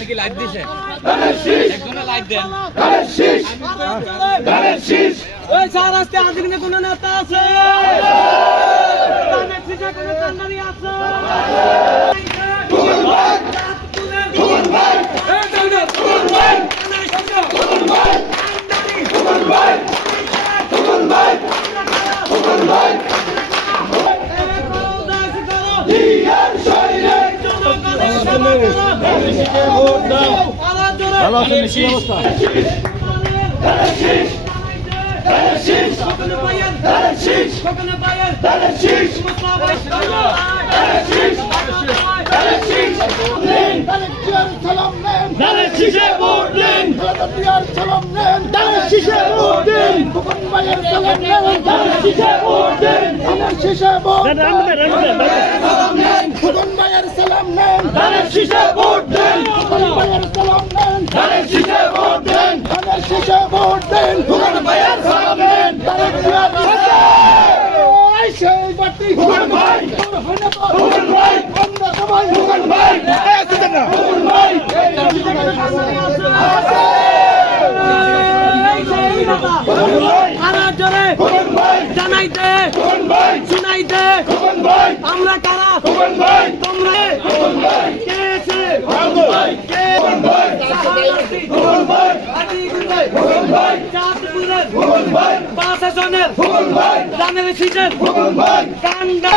কি লাইট দিছে একজনে লাইট দেন ওই স্যার আজকে আদিনে কোন নেতা আছে ধানের শীষে কোন কান্ডারি আছে ভালো আছেন বেশি অবস্থা সকলে পাইয়েন সকলে পাইয়েন ধানের শীষে ভোট দিন ধানের শীষে ভোট দিন ফুকন ভাইয়ের সালাম নেন ধানের সালাম নেন ধানের শীষে ভোট দিন ফুকন ভাইয়ের সালাম নেন ধানের শীষে ভোট দিন ধানের শীষে ভোট দিন ফুকন ভাইয়ের সালাম নেন ধানের শীষে এই সেই বাটি ফুকন ভাই। আমরা সবাই ফুকন ভাই। সুতরাং ফুকন ভাই। কারা কারা তোমরা কে আছে কান্ডা।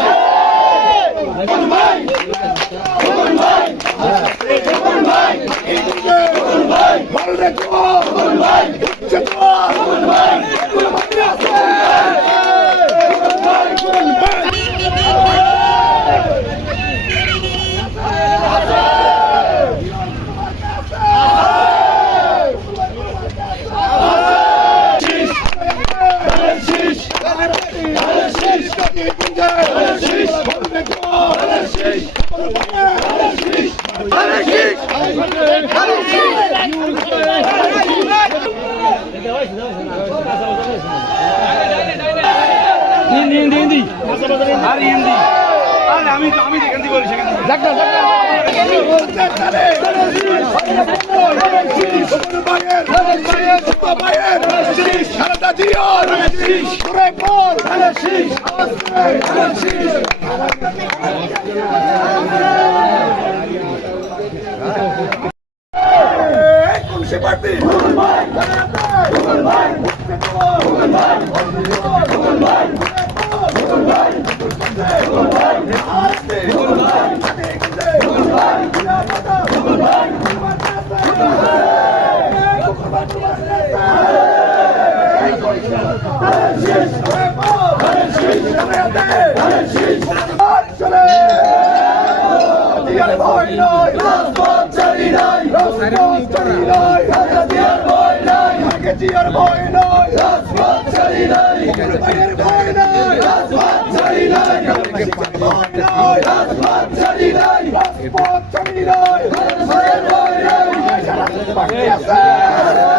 নাই ভাইয়ের ভয় নয় diyor! Alexis! Repor! Alexis! Alexis! Alexis! Como se partiu? Yes, sir!